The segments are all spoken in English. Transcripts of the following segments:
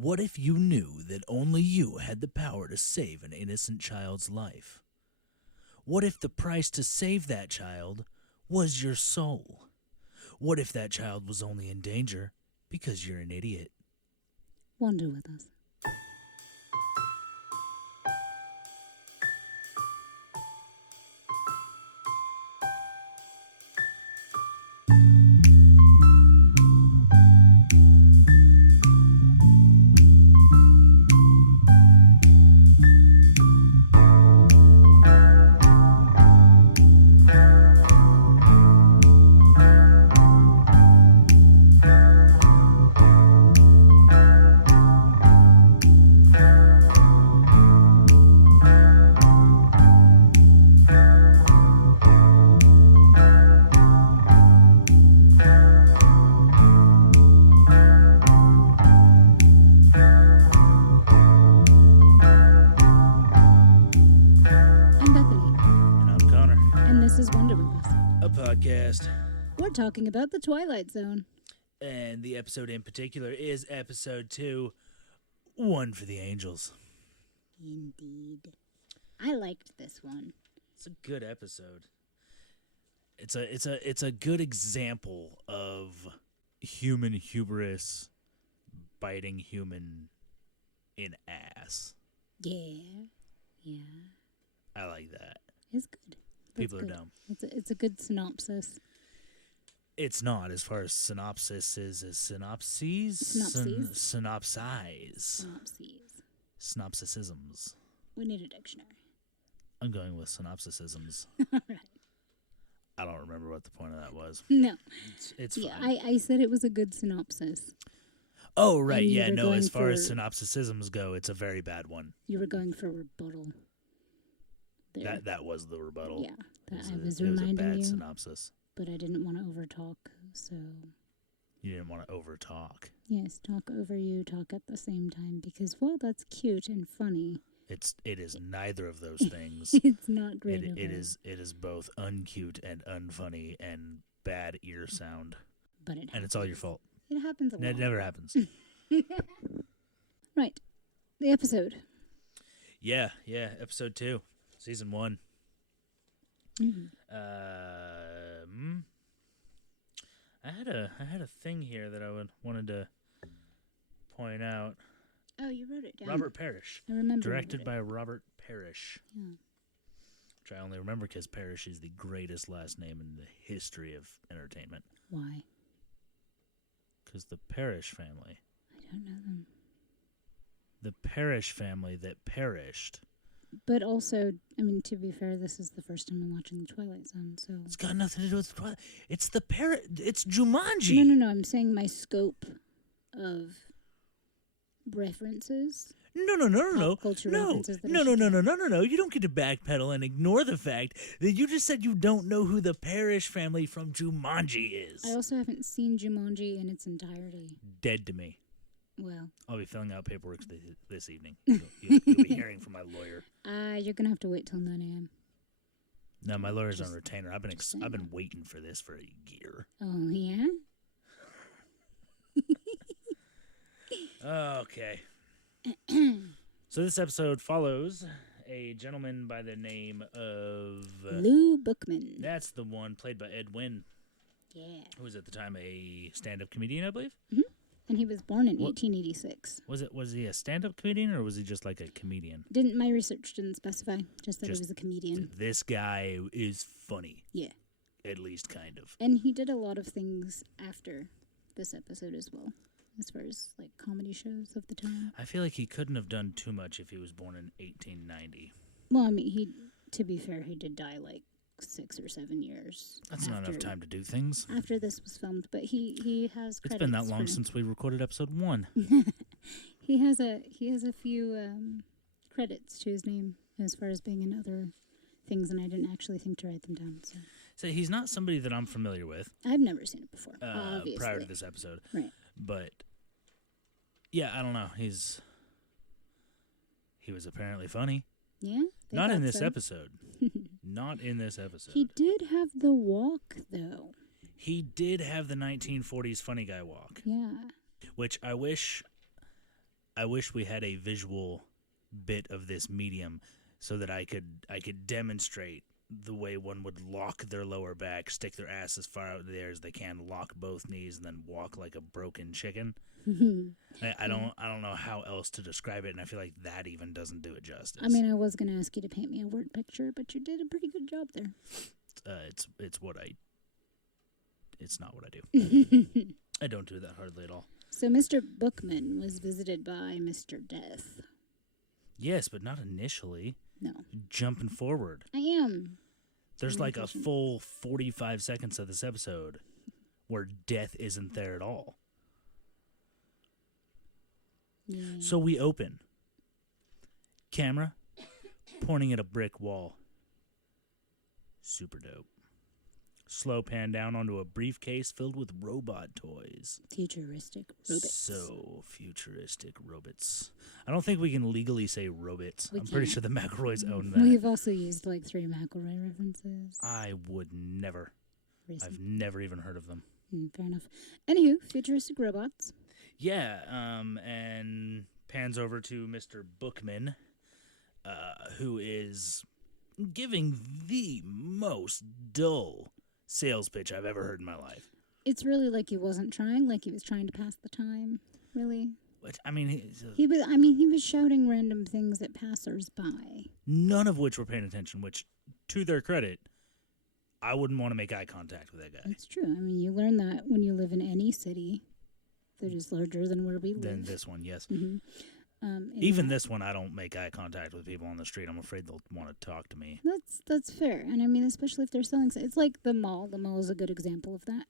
What if you knew that only you had the power to save an innocent child's life? What if the price to save that child was your soul? What if that child was only in danger because you're an idiot? Wonder with us. I'm Bethany, And I'm Connor. and this is Wonder with us. A podcast. We're talking about the Twilight Zone. And the episode in particular is episode 2, One for the Angels. Indeed. I liked this one. It's a good episode. It's a good example of human hubris biting human in ass. Yeah. I like that. It's good. People good. are dumb. It's a good synopsis. It's not as far as synopsis is as synopses. Synopses. Synopsize. Synopses. Synopsisms. We need a dictionary. I'm going with synopsisms. All right. I don't remember what the point of that was. No. It's Yeah, fine. I said it was a good synopsis. Oh, right. And you Yeah, were no, going as far as for- synopsisms go, it's a very bad one. You were going for rebuttal. There. That was the rebuttal. Yeah. That It I was it was a reminding bad you, synopsis. but I didn't want to overtalk, so... You didn't want to overtalk. Yes, talk over you, talk at the same time, because, well, that's cute and funny. It is neither of those things. It's not great. It is both uncute and unfunny and bad ear sound. But it And it's all your fault. It happens a lot. It never happens. Right. The episode. Yeah, episode 2, season 1. Mm-hmm. I had a thing here that I wanted to point out. Oh, you wrote it down. Robert Parrish. I remember. Directed by Robert Parrish. Yeah. Which I only remember because Parrish is the greatest last name in the history of entertainment. Why? Because the Parrish family. I don't know them. The Parrish family that perished. But also, I mean, to be fair, this is the first time I'm watching The Twilight Zone, so... It's got nothing to do with Twilight. It's the It's Jumanji. No, I'm saying my scope of references. No. Pop culture No. references that I No. should No. You don't get to backpedal and ignore the fact that you just said you don't know who the Parrish family from Jumanji is. I also haven't seen Jumanji in its entirety. Dead to me. Well, I'll be filling out paperwork this evening. You'll be hearing from my lawyer. you're going to have to wait till 9 a.m. No, my lawyer's on Just- retainer. I've been waiting for this for a year. Oh, yeah? Okay. So this episode follows a gentleman by the name of... Lou Bookman. that's the one, played by Ed Wynn, Yeah. who was at the time a stand-up comedian, I believe. And he was born in What- 1886. Was he a stand-up comedian, or was he just like a comedian? My research didn't specify, just that he Just- was a comedian. This guy is funny, Yeah. at least kind of. And he did a lot of things after this episode as well, as far as like comedy shows of the time. I feel like he couldn't have done too much if he was born in 1890. Well, I mean, to be fair, he did die like 6 or 7 years. That's not enough time to do things. After this was filmed, but he has. It's been that credits long for- since we recorded episode 1. he has a few credits to his name as far as being in other things, and I didn't actually think to write them down. So he's not somebody that I'm familiar with I've never seen it before. Obviously, prior to this episode. right? But, yeah, I don't know. He was apparently funny. Yeah, they Not in thought this so. episode. Not in this episode. He did have the walk, though. He did have the 1940s funny guy walk, Yeah. which I wish I wish we had a visual bit of this medium so that I could demonstrate the way one would lock their lower back, stick their ass as far out there as they can, lock both knees, and then walk like a broken chicken. I don't know how else to describe it, and I feel like that even doesn't do it justice. I mean, I was going to ask you to paint me a word picture, but you did a pretty good job there. It's not what I do. So I don't do that hardly at all. Mr. Bookman was visited by Mr. Death. Yes, but not initially. No. Jumping forward. I am. There's like a full 45 seconds of this episode where Death isn't there at all. Yeah. So we open. Camera pointing at a brick wall. Super dope. Slow pan down onto a briefcase filled with robot toys. Futuristic robots. So futuristic robots. I don't think we can legally say robots. I'm pretty sure the McElroys own that. We've also used like 3 McElroy references. I would never. Recently. I've never even heard of them. Fair enough. Anywho, futuristic robots. Yeah, and pans over to Mr. Bookman, who is giving the most dull sales pitch I've ever heard in my life. It's really like he wasn't trying, like he was trying to pass the time, really. But, I mean, he was shouting random things at passers-by. None of which were paying attention, which, to their credit, I wouldn't want to make eye contact with that guy. It's true. I mean, you learn that when you live in any city that is larger than where we live. Than this one, yes. Mm-hmm. Even this one, I don't make eye contact with people on the street. I'm afraid they'll want to talk to me. That's fair. And I mean, especially if they're selling... It's like the mall. The mall is a good example of that.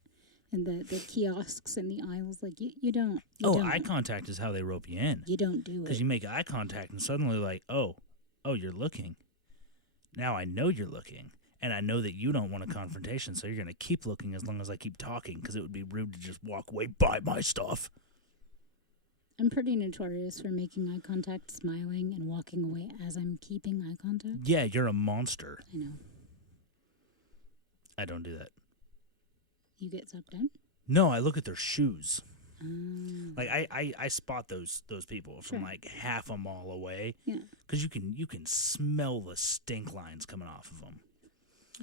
And the kiosks and the aisles, like, you don't... Eye contact is how they rope you in. You don't do it. Because you make eye contact and suddenly like, oh, you're looking. Now I know you're looking. And I know that you don't want a confrontation, so you're going to keep looking as long as I keep talking, because it would be rude to just walk away, buy my stuff. I'm pretty notorious for making eye contact, smiling, and walking away as I'm keeping eye contact. Yeah, you're a monster. I know. I don't do that. You get sucked in? No, I look at their shoes. Oh. Like I spot those people from like half a mile away. Yeah. Because you can smell the stink lines coming off of them.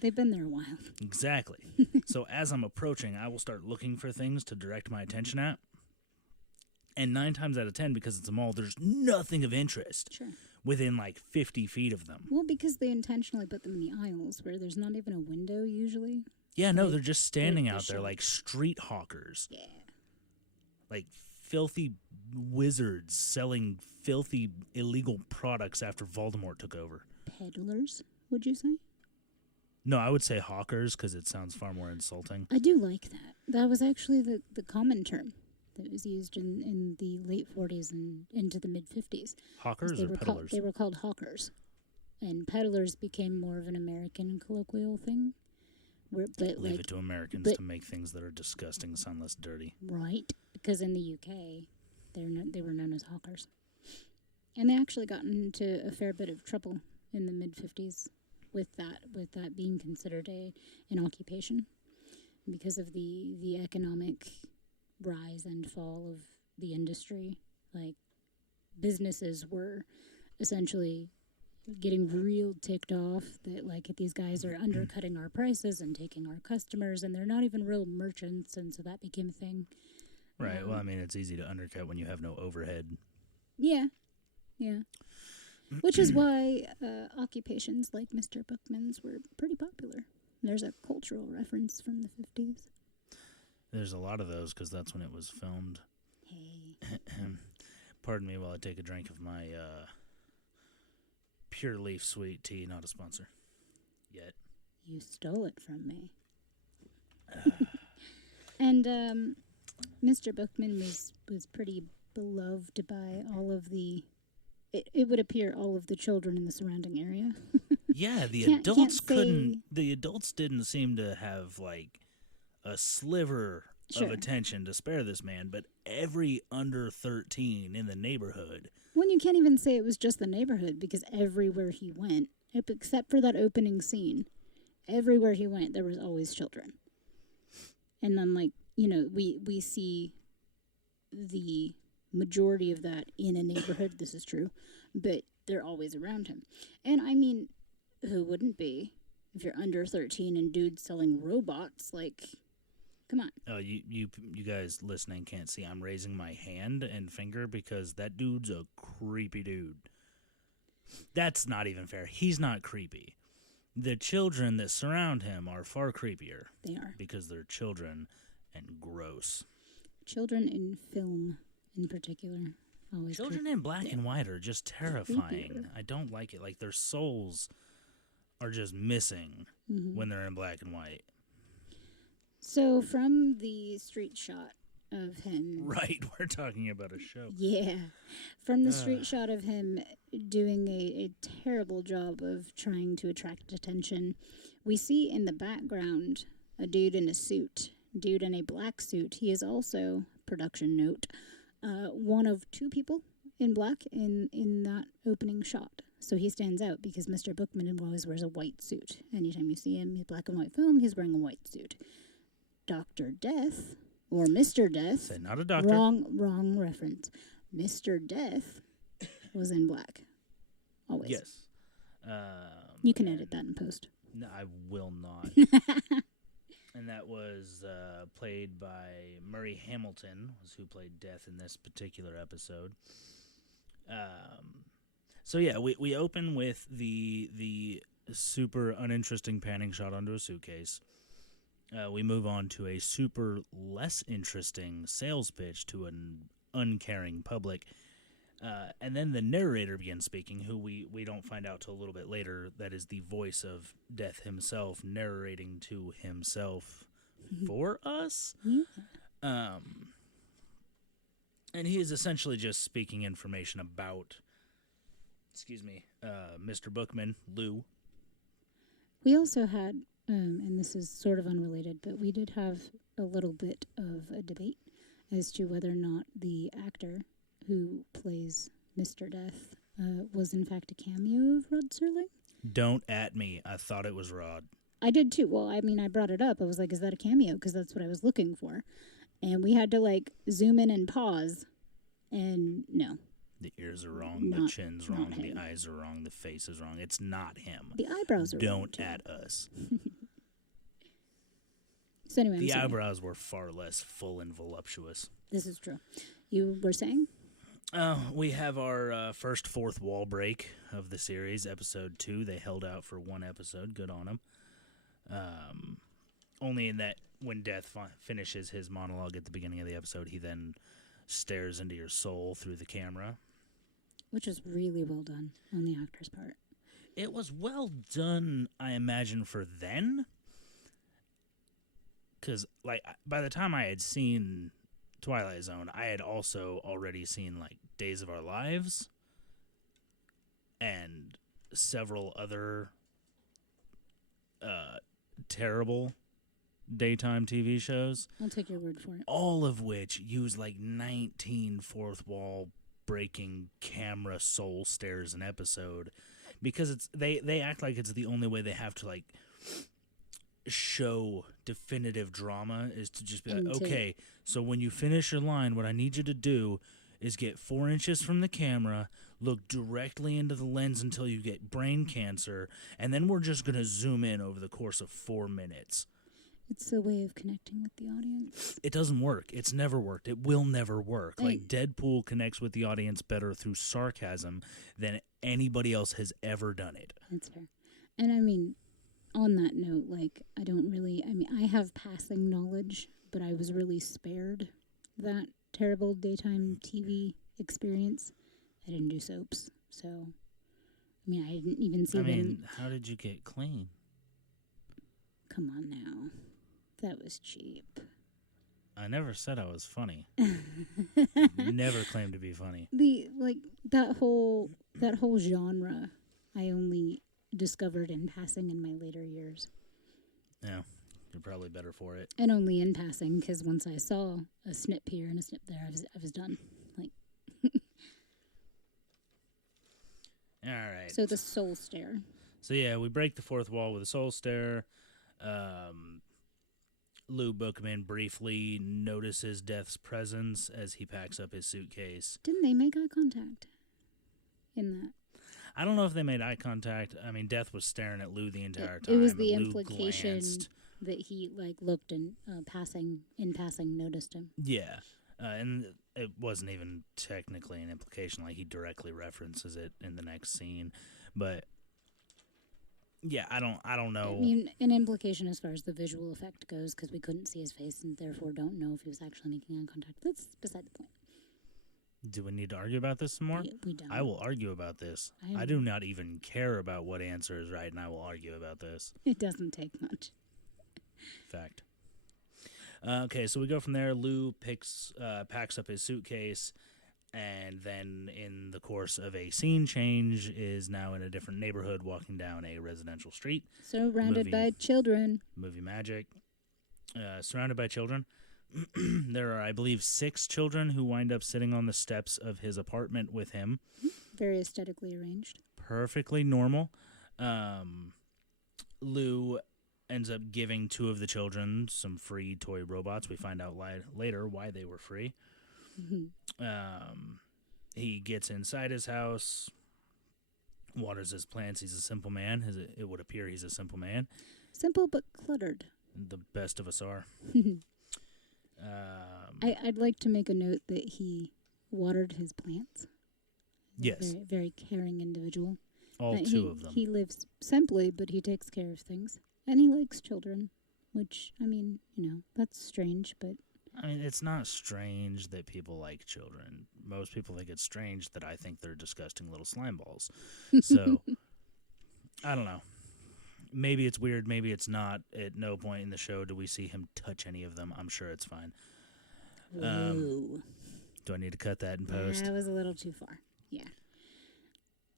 They've been there a while. Exactly. So as I'm approaching, I will start looking for things to direct my attention at. And 9 times out of 10, because it's a mall, there's nothing of interest within like 50 feet of them. Well, because they intentionally put them in the aisles where there's not even a window usually. Yeah, no, they're just standing out there like street hawkers. Yeah. Like filthy wizards selling filthy illegal products after Voldemort took over. Peddlers, would you say? No, I would say hawkers because it sounds far more insulting. I do like that. That was actually the common term that was used in the late 40s and into the mid-50s. Hawkers or peddlers? They were called hawkers. And peddlers became more of an American colloquial thing. Leave it to Americans to make things that are disgusting sound less dirty. Right, because in the UK, they were known as hawkers. And they actually got into a fair bit of trouble in the mid-50s with that being considered an occupation because of the economic rise and fall of the industry. Like, businesses were essentially getting real ticked off that, like, these guys are undercutting our prices and taking our customers, and they're not even real merchants, and so that became a thing. Right, well, I mean, it's easy to undercut when you have no overhead. Yeah. Which is why occupations like Mr. Bookman's were pretty popular. There's a cultural reference from the 50s. There's a lot of those because that's when it was filmed. Hey. Pardon me while I take a drink of my Pure Leaf sweet tea, not a sponsor yet. You stole it from me. And Mr. Bookman was pretty beloved by all of it would appear all of the children in the surrounding area. Yeah, the adults didn't seem to have like a sliver of attention to spare this man, but every under 13 in the neighborhood. When you can't even say it was just the neighborhood, because everywhere he went, except for that opening scene, everywhere he went, there was always children. And then, like, we see the majority of that in a neighborhood. This is true, but they're always around him. And I mean, who wouldn't be if you're under 13 and dudes selling robots? Like, come on. Oh, you guys listening can't see. I'm raising my hand and finger because that dude's a creepy dude. That's not even fair. He's not creepy. The children that surround him are far creepier. They are. Because they're children and gross. Children in film, in particular. Always Children in black and white are just terrifying. Creepier. I don't like it. Like, their souls are just missing when they're in black and white. So, from the street shot of him... Right, we're talking about a show. Yeah. From the street shot of him doing a terrible job of trying to attract attention, we see in the background a dude in a suit. Dude in a black suit. He is also, production note, one of two people in black in that opening shot. So he stands out because Mr. Bookman always wears a white suit. Anytime you see him in black and white film, he's wearing a white suit. Dr. Death, or Mr. Death. Say not a doctor. Wrong reference. Mr. Death was in black. Always. Yes. You can edit that in post. No, I will not. And that was played by Murray Hamilton, who played Death in this particular episode. So yeah, we open with the super uninteresting panning shot onto a suitcase. We move on to a super less interesting sales pitch to an uncaring public. And then the narrator begins speaking, who we don't find out till a little bit later. That is the voice of Death himself narrating to himself for us. Yeah. And he is essentially just speaking information about, Mr. Bookman, Lou. We also had, and this is sort of unrelated, but we did have a little bit of a debate as to whether or not the actor who plays Mr. Death was in fact a cameo of Rod Serling. Don't at me. I thought it was Rod. I did too. Well, I mean, I brought it up. I was like, is that a cameo? Because that's what I was looking for. And we had to, like, zoom in and pause. And no. The ears are wrong. The chin's wrong. The eyes are wrong. The face is wrong. It's not him. The eyebrows are wrong. Don't at us. So anyway, the eyebrows were far less full and voluptuous. This is true. You were saying? We have our first fourth wall break of the series, episode 2. They held out for one episode. Good on them. Only in that when Death finishes his monologue at the beginning of the episode, he then stares into your soul through the camera. Which was really well done on the actor's part. It was well done, I imagine, for then. Because, like, by the time I had seen Twilight Zone, I had also already seen, like, Days of Our Lives and several other terrible daytime TV shows. I'll take your word for it. All of which use, like, 19 fourth wall breaking camera soul stares an episode. Because it's they act like it's the only way they have to, like, show definitive drama is to just be like, okay, so when you finish your line, what I need you to do is get 4 inches from the camera, look directly into the lens until you get brain cancer, and then we're just going to zoom in over the course of 4 minutes. It's a way of connecting with the audience. It doesn't work. It's never worked. It will never work. Like, Deadpool connects with the audience better through sarcasm than anybody else has ever done it. That's fair. And I mean, on that note, like, I have passing knowledge, but I was really spared that terrible daytime TV experience. I didn't do soaps, so, I mean, I didn't even see them. How did you get clean? Come on now. That was cheap. I never said I was funny. Never claimed to be funny. That whole genre, I only discovered in passing in my later years. Yeah, you're probably better for it. And only in passing, because once I saw a snip here and a snip there, I was done. Like, all right. So the soul stare. So yeah, we break the fourth wall with a soul stare. Lou Bookman briefly notices Death's presence as he packs up his suitcase. Didn't they make eye contact in that? I don't know if they made eye contact. I mean, Death was staring at Lou the entire time. It was the Lou implication glanced. that he looked and passing noticed him. Yeah, and it wasn't even technically an implication. Like, he directly references it in the next scene, but yeah, I don't know. I mean, an implication as far as the visual effect goes, because we couldn't see his face and therefore don't know if he was actually making eye contact. That's beside the point. Do we need to argue about this some more? We don't. I will argue about this. I do not even care about what answer is right, and I will argue about this. It doesn't take much. Fact. Okay, so we go from there. Lou packs up his suitcase, and then in the course of a scene change, is now in a different neighborhood, walking down a residential street. Surrounded by children. Movie magic. Surrounded by children. There are, I believe, 6 children who wind up sitting on the steps of his apartment with him. Very aesthetically arranged. Perfectly normal. Lou ends up giving 2 of the children some free toy robots. We find out later why they were free. He gets inside his house, waters his plants. He's a simple man. It would appear he's a simple man. Simple but cluttered. The best of us are. I'd like to make a note that he watered his plants. Yes. Very, very caring individual. All 2 of them. He lives simply, but he takes care of things. And he likes children, which, I mean, that's strange, but... I mean, it's not strange that people like children. Most people think it's strange that I think they're disgusting little slime balls. So, I don't know. Maybe it's weird, maybe it's not. At no point in the show do we see him touch any of them. I'm sure it's fine. Whoa. Do I need to cut that in post? That was a little too far. Yeah.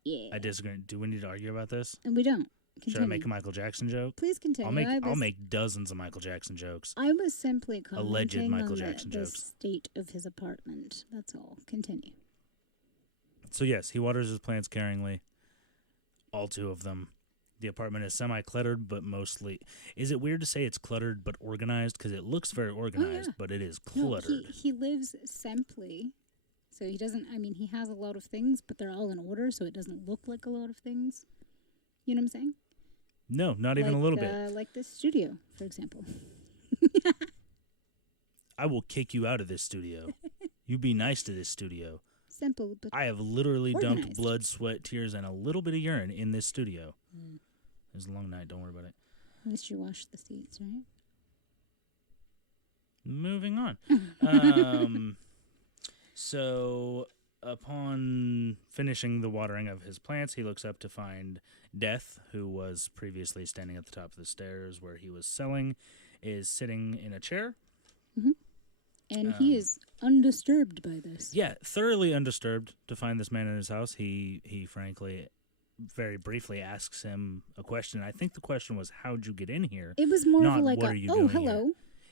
Yeah. I disagree. Do we need to argue about this? And we don't. Continue. Should I make a Michael Jackson joke? Please continue. I'll make dozens of Michael Jackson jokes. I was simply commenting Alleged Michael on Jackson the jokes. state of his apartment. That's all. Continue. So yes, he waters his plants caringly. All 2 of them. The apartment is semi-cluttered, but mostly... Is it weird to say it's cluttered but organized? Because it looks very organized, but it is cluttered. No, he lives simply. So he doesn't... I mean, he has a lot of things, but they're all in order, so it doesn't look like a lot of things. You know what I'm saying? No, not even a little bit. Like this studio, for example. I will kick you out of this studio. You be nice to this studio. Simple, but I have literally dumped organized. blood, sweat, tears, and a little bit of urine in this studio. It was a long night. Don't worry about it. At least you washed the seats, right? Moving on. So, upon finishing the watering of his plants, he looks up to find Death, who was previously standing at the top of the stairs where he was selling, is sitting in a chair. And he is undisturbed by this. Yeah, thoroughly undisturbed to find this man in his house. He frankly, very briefly asks him a question. I think the question was, "How'd you get in here?" It was more Not, of like, "What are you oh, doing hello.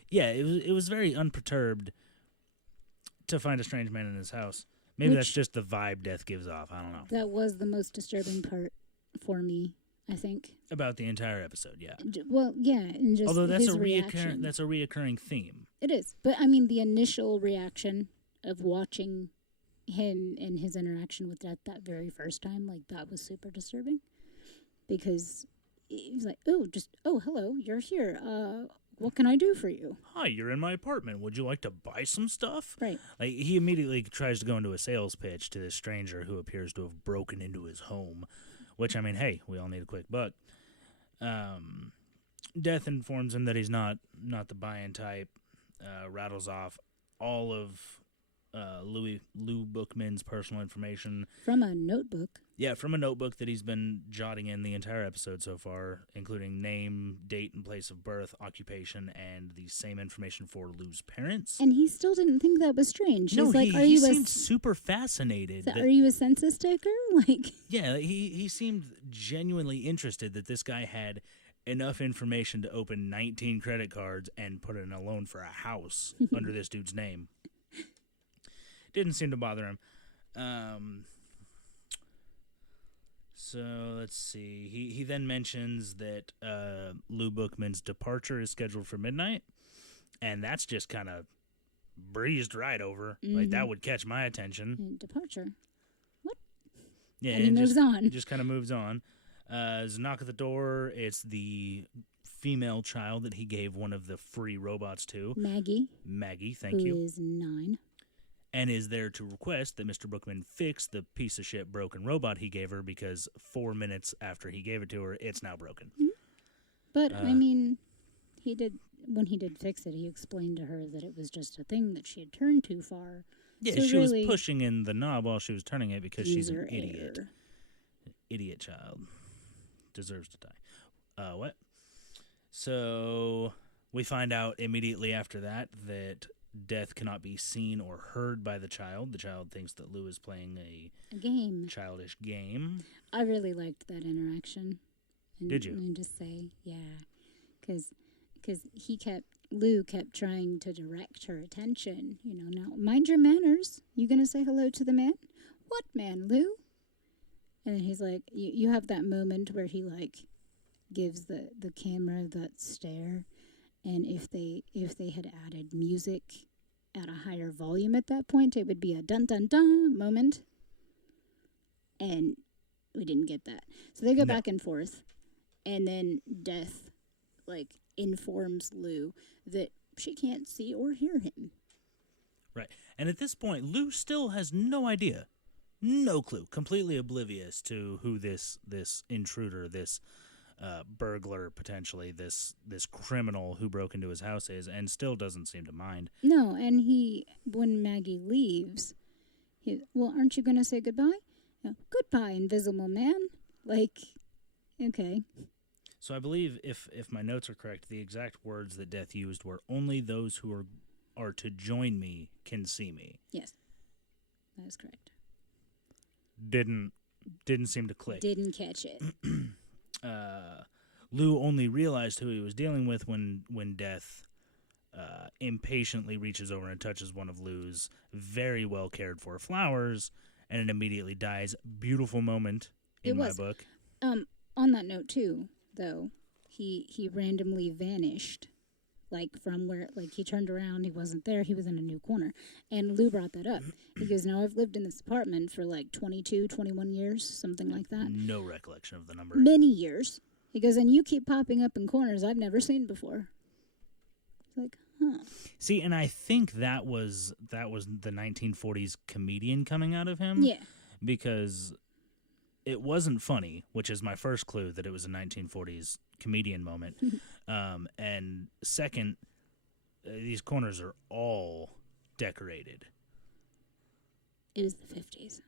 here?" Yeah, it was very unperturbed to find a strange man in his house. Maybe that's just the vibe Death gives off. I don't know. That was the most disturbing part for me, I think. About the entire episode, yeah. Well, yeah, and just Although that's his a reaction. that's a reoccurring theme. It is. But, I mean, the initial reaction of watching him and his interaction with Death that very first time, like, that was super disturbing. Because he was like, oh, hello, you're here. What can I do for you? Hi, you're in my apartment. Would you like to buy some stuff? Right. Like, he immediately tries to go into a sales pitch to this stranger who appears to have broken into his home. Which, I mean, hey, we all need a quick buck. Death informs him that he's not the buy-in type. Rattles off all of Lou Bookman's personal information. From a notebook. Yeah, from a notebook that he's been jotting in the entire episode so far, including name, date and place of birth, occupation, and the same information for Lou's parents. And he still didn't think that was strange. No, He's like, he seemed super fascinated. Are you a census taker? Like, yeah, he seemed genuinely interested that this guy had enough information to open 19 credit cards and put in a loan for a house under this dude's name. Didn't seem to bother him. So let's see. He then mentions that Lou Bookman's departure is scheduled for midnight. And that's just kind of breezed right over. Like, that would catch my attention. And departure. Yeah, And he moves on. Just kind of moves on. There's a knock at the door. It's the female child that he gave one of the free robots to. Maggie, thank you. Who is 9. And is there to request that Mr. Bookman fix the piece of shit broken robot he gave her, because 4 minutes after he gave it to her, it's now broken. But, I mean, when he did fix it, he explained to her that it was just a thing that she had turned too far. Yeah, so she really, was pushing in the knob while she was turning it because she's an user idiot. error. Idiot child. Deserves to die. What? So we find out immediately after that death cannot be seen or heard by the child. The child thinks that Lou is playing a game. Childish game. I really liked that interaction. And, Did you? And just say, yeah. Because Lou kept trying to direct her attention. You know, now, mind your manners. You going to say hello to the man? What man, Lou? And he's like, you have that moment where he, like, gives the camera that stare. And if they had added music at a higher volume at that point, it would be a dun-dun-dun moment. And we didn't get that. So they go back and forth. And then Death, like, informs Lou that she can't see or hear him. Right. And at this point, Lou still has no idea. No clue. Completely oblivious to who this intruder, this burglar, potentially, this criminal who broke into his house is, and still doesn't seem to mind. No, and when Maggie leaves, well, aren't you going to say goodbye? Goodbye, invisible man. Like, okay. So I believe, if my notes are correct, the exact words that Death used were, "Only those who are to join me can see me." Yes, that is correct. Didn't seem to click. Didn't catch it. Lou only realized who he was dealing with when Death impatiently reaches over and touches one of Lou's very well cared for flowers, and it immediately dies. Beautiful moment in my book. On that note too, though, he randomly vanished, like from where, like he turned around, he wasn't there, he was in a new corner, and Lou brought that up. He goes, "No, I've lived in this apartment for like 22, 21 years, something like that. No recollection of the number. Many years." He goes, "And you keep popping up in corners I've never seen before." It's like, huh. See, and I think that was the 1940s comedian coming out of him. Yeah. Because it wasn't funny, which is my first clue that it was a 1940s comedian moment. And second, these corners are all decorated. It was the 50s.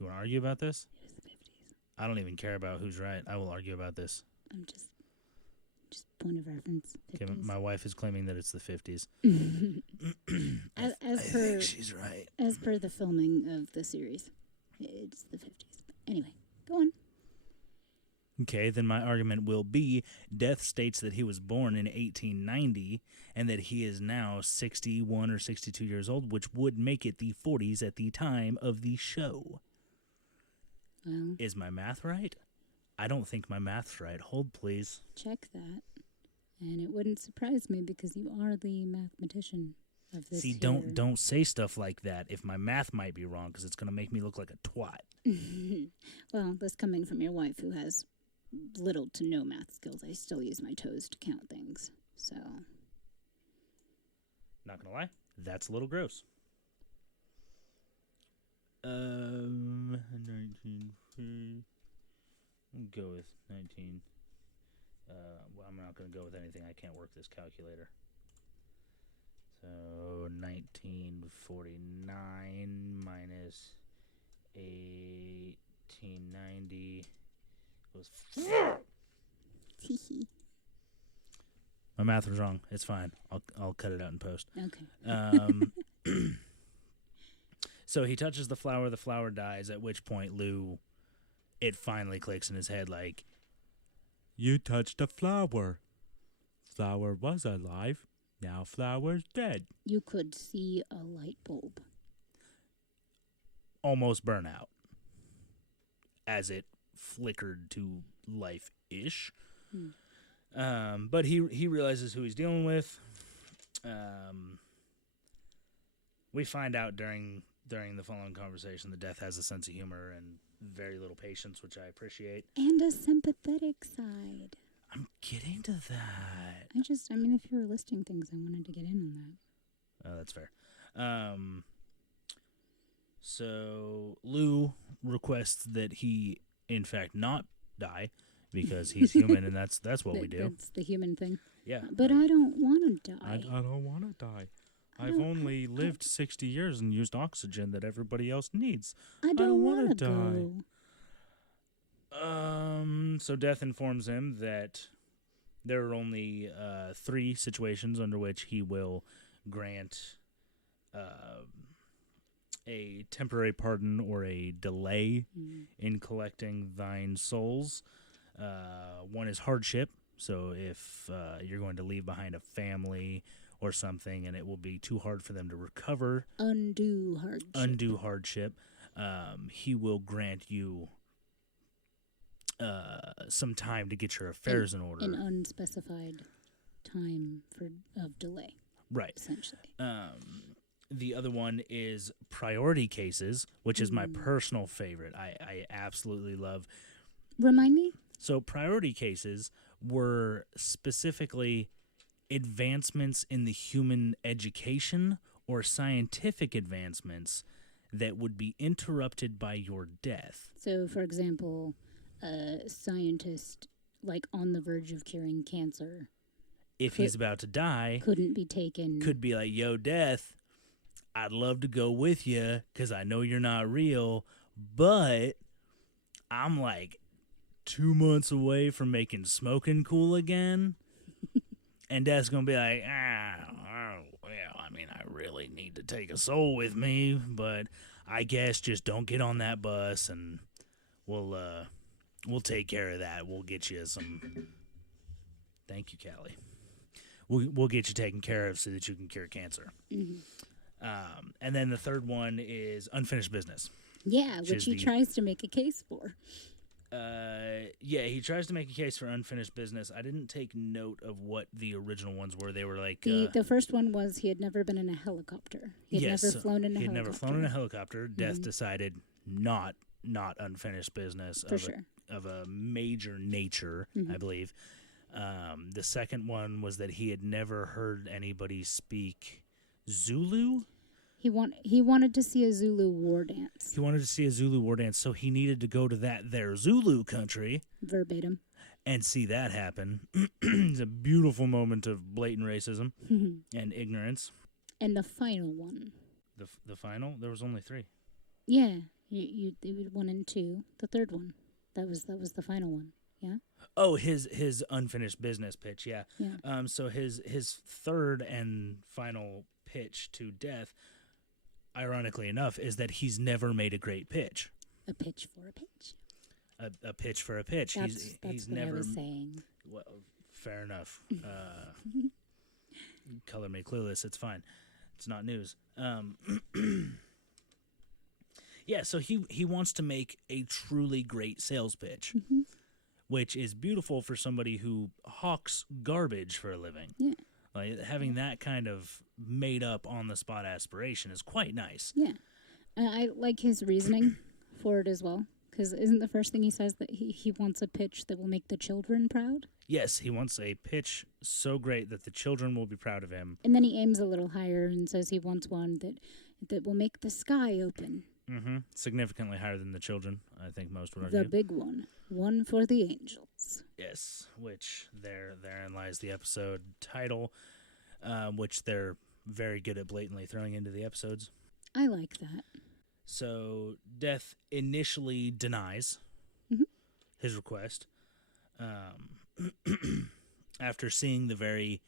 You want to argue about this? It was the 50s. I don't even care about who's right. I will argue about this. I'm just point of reference. 50s. Okay, my wife is claiming that it's the 50s. I think she's right. As per the filming of the series, it's the 50s. Anyway, go on. Okay, then my argument will be Death states that he was born in 1890 and that he is now 61 or 62 years old, which would make it the 40s at the time of the show. Well, is my math right? I don't think my math's right. Hold, please. Check that. And it wouldn't surprise me because you are the mathematician of this. See, don't say stuff like that if my math might be wrong, because it's going to make me look like a twat. Well, this coming from your wife who has little to no math skills. I still use my toes to count things. So. Not going to lie, that's a little gross. 19. I'll go with 19. Well, I'm not going to go with anything. I can't work this calculator. So 1949 minus 1890 was. My math was wrong. It's fine. I'll cut it out in post. Okay. So he touches the flower dies, at which point Lou, it finally clicks in his head like, "You touched a flower. Flower was alive. Now flower's dead." You could see a light bulb. Almost burn out as it flickered to life-ish. But he realizes who he's dealing with. we find out during the following conversation that Death has a sense of humor and very little patience, which I appreciate. And a sympathetic side. I'm getting to that. I mean, if you were listing things, I wanted to get in on that. Oh, that's fair. So Lou requests that he, in fact, not die because he's human, and that's what we do. That's the human thing. Yeah. But I don't want to die. I don't want to die. I've only lived 60 years and used oxygen that everybody else needs. I don't want want to to die. go. So Death informs him that there are only 3 situations under which he will grant a temporary pardon or a delay in collecting thine souls. One is hardship. So if you're going to leave behind a family or something and it will be too hard for them to recover, Undue hardship. he will grant you some time to get your affairs in order. An unspecified time of delay. Right. Essentially. The other one is priority cases, which is my personal favorite. I absolutely love. Remind me? So priority cases were specifically advancements in the human education or scientific advancements that would be interrupted by your death. So, for example, a scientist like on the verge of curing cancer, if he's about to die, couldn't be taken. Could be like, yo, Death, I'd love to go with you because I know you're not real, but I'm like 2 months away from making smoking cool again. And Death's going to be like, well, I mean, I really need to take a soul with me, but I guess just don't get on that bus and we'll take care of that. We'll get you some. Thank you, Callie. We'll get you taken care of so that you can cure cancer. And then the third one is unfinished business. Yeah, which he tries to make a case for. Yeah, he tries to make a case for unfinished business. I didn't take note of what the original ones were. They were like the first one was he had never been in a helicopter. He had never flown in a helicopter. He had never flown in a helicopter. Death decided not unfinished business of a major nature, I believe. The second one was that he had never heard anybody speak Zulu. He wanted to see a Zulu war dance. He wanted to see a Zulu war dance, so he needed to go to that there Zulu country. Verbatim. And see that happen. It's a beautiful moment of blatant racism and ignorance. And the final one. The final? There was only 3. Yeah, you 1 and 2. The third one. That was the final one. Yeah. Oh, his unfinished business pitch. Yeah. Yeah. So his third and final pitch to Death, ironically enough, is that he's never made a great pitch. A pitch for a pitch. A pitch for a pitch. That's he's what never. I was saying. Well, fair enough. Color me clueless. It's fine. It's not news. Yeah. So he wants to make a truly great sales pitch, which is beautiful for somebody who hawks garbage for a living. Yeah. Like having that kind of made up on the spot aspiration is quite nice. Yeah. I like his reasoning for it as well. Because isn't the first thing he says that he wants a pitch that will make the children proud? Yes, he wants a pitch so great that the children will be proud of him. And then he aims a little higher and says he wants one that will make the sky open. Significantly higher than the children, I think most would argue. The big one for the angels. Yes, which therein lies the episode title, which they're very good at blatantly throwing into the episodes. I like that. So Death initially denies his request after seeing the very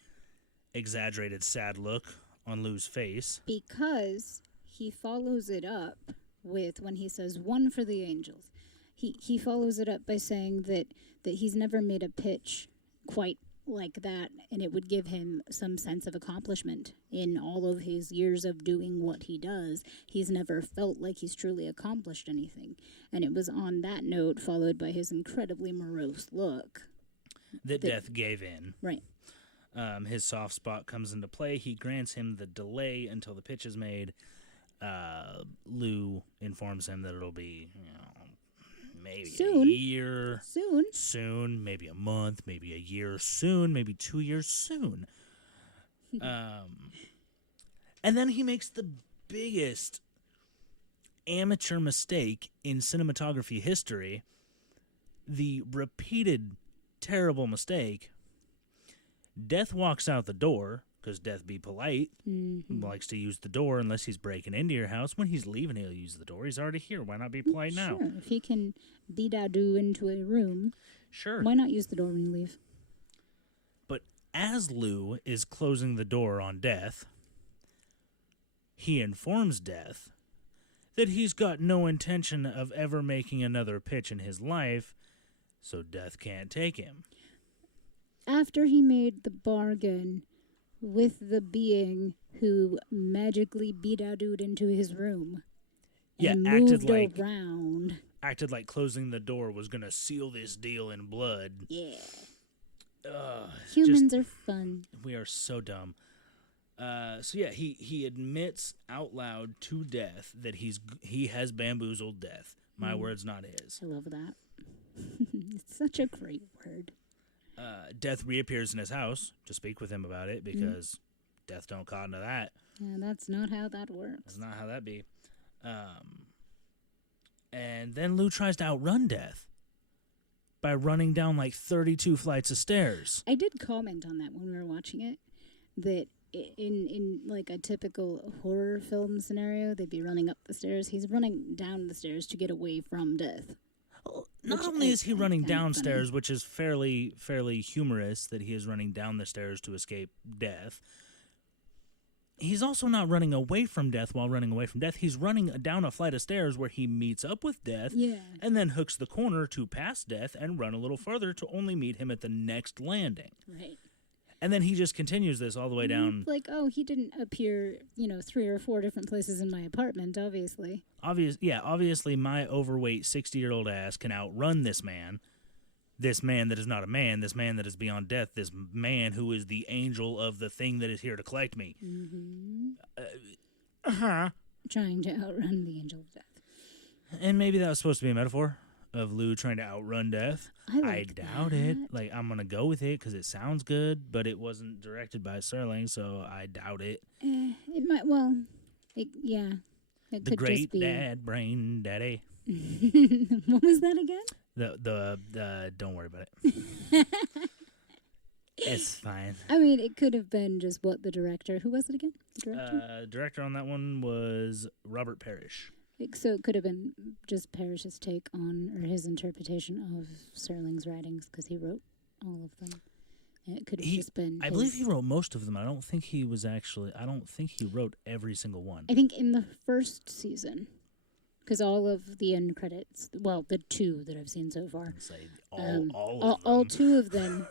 exaggerated sad look on Lou's face. Because he follows it up with when he says one for the angels. He follows it up by saying that he's never made a pitch quite like that, and it would give him some sense of accomplishment in all of his years of doing what he does. He's never felt like he's truly accomplished anything. And it was on that note, followed by his incredibly morose look, that Death gave in. Right. His soft spot comes into play. He grants him the delay until the pitch is made. Lou informs him that it'll be, maybe Soon. a year. Soon. Maybe a month, maybe a year soon, maybe 2 years soon. And then he makes the biggest amateur mistake in cinematography history, the repeated terrible mistake. Death walks out the door, because Death be polite, likes to use the door unless he's breaking into your house. When he's leaving, he'll use the door. He's already here. Why not be polite now? Sure, if he can be-da-do into a room, Sure. why not use the door when you leave? But as Lou is closing the door on Death, he informs Death that he's got no intention of ever making another pitch in his life, so Death can't take him. After he made the bargain with the being who magically be-da-doed into his room and moved around. Acted like closing the door was going to seal this deal in blood. Yeah. Humans are fun. We are so dumb. He admits out loud to Death that he has bamboozled Death. My words, not his. I love that. It's such a great word. Death reappears in his house to speak with him about it because Death don't cotton to that. Yeah, that's not how that works. That's not how that be. And then Lou tries to outrun Death by running down like 32 flights of stairs. I did comment on that when we were watching it, that in like a typical horror film scenario, they'd be running up the stairs. He's running down the stairs to get away from Death. Not only is he running downstairs, which is fairly humorous that he is running down the stairs to escape Death, he's also not running away from Death while running away from Death. He's running down a flight of stairs where he meets up with Death and then hooks the corner to pass Death and run a little further to only meet him at the next landing. Right. And then he just continues this all the way down. Like, oh, he didn't appear, 3 or 4 different places in my apartment, obviously. Obviously my overweight 60-year-old ass can outrun this man. This man that is not a man, this man that is beyond death, this man who is the angel of the thing that is here to collect me. Trying to outrun the angel of death. And maybe that was supposed to be a metaphor of Lou trying to outrun Death. I doubt it. Like, I'm going to go with it because it sounds good, but it wasn't directed by Serling, so I doubt it. It might, it The could great just be... dad brain daddy. What was that again? The don't worry about it. It's fine. I mean, it could have been just what the director... Who was it again? The director? Director on that one was Robert Parrish. So it could have been just Parrish's take on, or his interpretation of Serling's writings, because he wrote all of them. And it could have just been... I believe he wrote most of them. I don't think he wrote every single one. I think in the first season, because all of the end credits, well, the 2 that I've seen so far, all 2 of them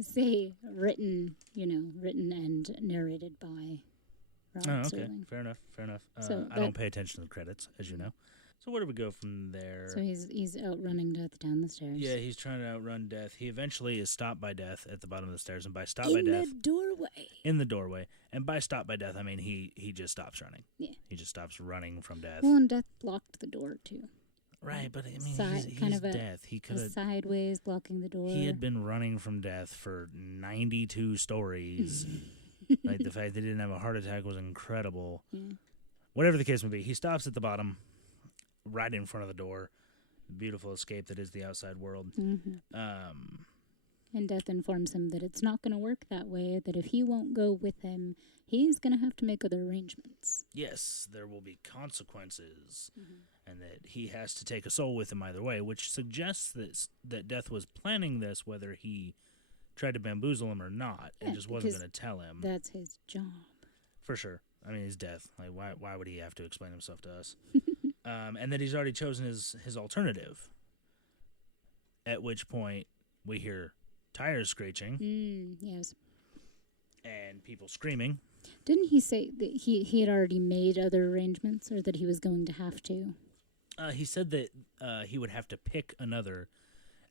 say written and narrated by Robert Serling. Fair enough. So I don't pay attention to the credits, as you know. So where do we go from there? So he's outrunning Death down the stairs. Yeah, he's trying to outrun Death. He eventually is stopped by Death at the bottom of the stairs, and by stop by Death... In the doorway. And by stop by Death, I mean he just stops running. Yeah. He just stops running from Death. Well, and Death blocked the door, too. Right, but I mean, he's Death. He could have... sideways blocking the door. He had been running from Death for 92 stories. Like, the fact that he didn't have a heart attack was incredible. Yeah. Whatever the case may be, he stops at the bottom, right in front of the door. The beautiful escape that is the outside world. Mm-hmm. And Death informs him that it's not going to work that way, that if he won't go with him, he's going to have to make other arrangements. Yes, there will be consequences, and that he has to take a soul with him either way, which suggests that Death was planning this, whether he tried to bamboozle him or not, and just wasn't going to tell him. That's his job. For sure. I mean, he's Death. Like, why would he have to explain himself to us? And that he's already chosen his alternative, at which point we hear tires screeching. Yes. And people screaming. Didn't he say that he had already made other arrangements, or that he was going to have to? He said that he would have to pick another,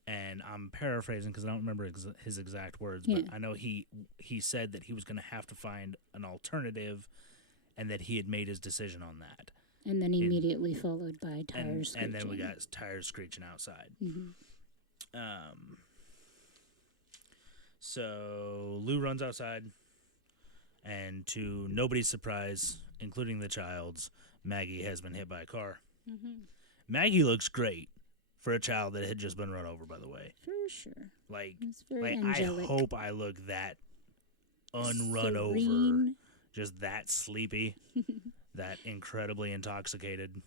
and I'm paraphrasing because I don't remember his exact words, Yeah. but I know he said that he was going to have to find an alternative, and that he had made his decision on that. And then immediately followed by tires screeching. And then we got tires screeching outside. Mm-hmm. So Lou runs outside, and to nobody's surprise, including the child's, Maggie has been hit by a car. Mm-hmm. Maggie looks great for a child that had just been run over, by the way. For sure. Like, It's very angelic. I hope I look that unrun over, Serene. just that sleepy, that incredibly intoxicated.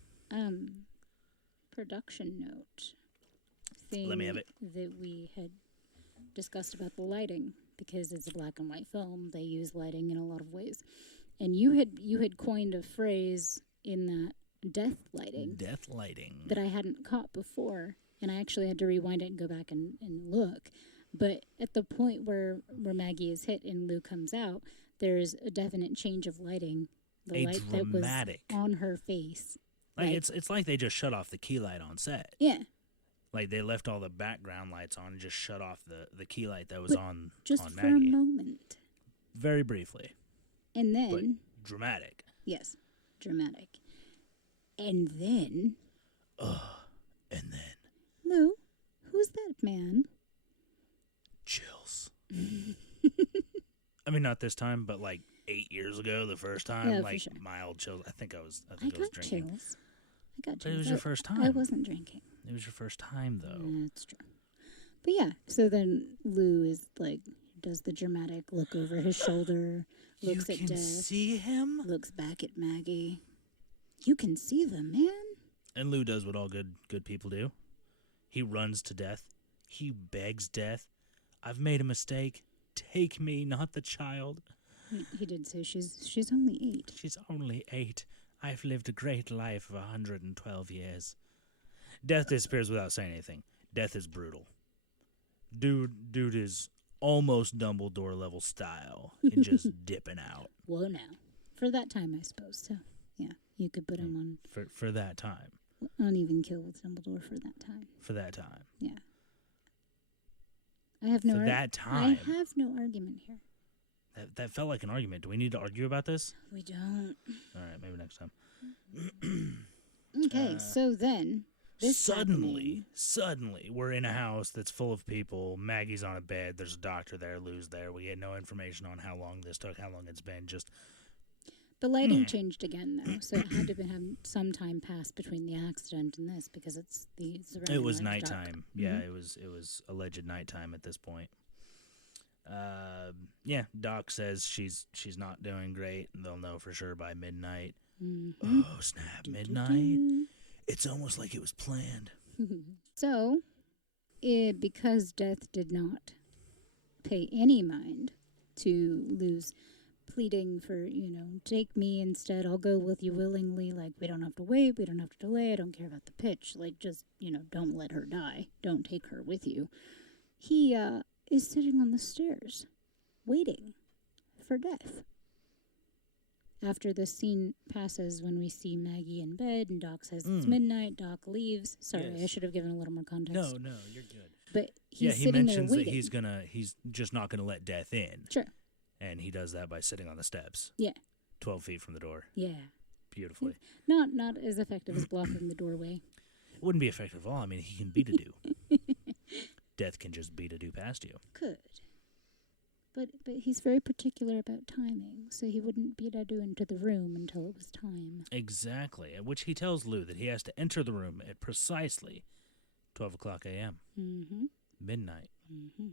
Production note. Thing Let me have it. that we had discussed about the lighting, because it's a black and white film. They use lighting in a lot of ways, and you had coined a phrase in that death lighting that I hadn't caught before, and I actually had to rewind it and go back and look. But at the point where Maggie is hit and Lou comes out, there's a definite change of lighting. The light dramatic that was on her face. Like, it's like they just shut off the key light on set. Yeah. Like, they left all the background lights on and just shut off the key light that was on just on for Maggie. a moment. Very briefly. And then... But dramatic. Yes, dramatic. And then... And then... Lou, who's that man? Chills. I mean, not this time, but like 8 years ago, the first time, Yeah, like for sure. mild chills. I think I was I drinking. got chills. But it was your first time. I wasn't drinking. It was your first time, though. That's true. But yeah, so then Lou is like, does the dramatic look over his shoulder, looks you at can Death, see him? looks back at Maggie. You can see them, man. And Lou does what all good people do. He runs to Death. He begs Death, I've made a mistake. Take me, not the child. He did say she's only 8. She's only 8. I've lived a great life of 112 years. Death disappears without saying anything. Death is brutal. Dude is almost Dumbledore level style and just dipping out. Whoa, now. For that time, I suppose. So, yeah, you could put him on For that time. uneven kill with Dumbledore for that time. For that time. Yeah. I have no For that time. I have no argument here. That felt like an argument. Do we need to argue about this? We don't. All right, maybe next time. Okay, so then this Suddenly, we're in a house that's full of people. Maggie's on a bed. There's a doctor there. Lou's there. We get no information on how long this took, how long it's been. Just the lighting changed again, though, so it had to have some time passed between the accident and this because it's the surrounding it was lights dark. nighttime. Yeah, it was alleged nighttime at this point. Yeah, Doc says she's not doing great, and they'll know for sure by midnight. Mm-hmm. Oh, snap, midnight. It's almost like it was planned. So, because Death did not pay any mind to Lou's pleading for, take me instead, I'll go with you willingly, like, we don't have to wait, we don't have to delay, I don't care about the pitch, like, just, don't let her die, don't take her with you. He, is sitting on the stairs, waiting for Death. After the scene passes, when we see Maggie in bed and Doc says it's midnight, Doc leaves. Sorry, Yes. I should have given a little more context. No, you're good. But Yeah, he's he sitting mentions there that waiting. he's just not gonna let Death in. Sure. And he does that by sitting on the steps. Yeah. 12 feet from the door. Yeah. Beautifully. Not as effective as blocking the doorway. It wouldn't be effective at all. I mean, he can beat a do. Death can just beat a do past you. Could. But he's very particular about timing, so he wouldn't beat Adu into the room until it was time. Exactly. At which he tells Lou that he has to enter the room at precisely 12 o'clock a.m. Mm-hmm. Midnight. Mm-hmm.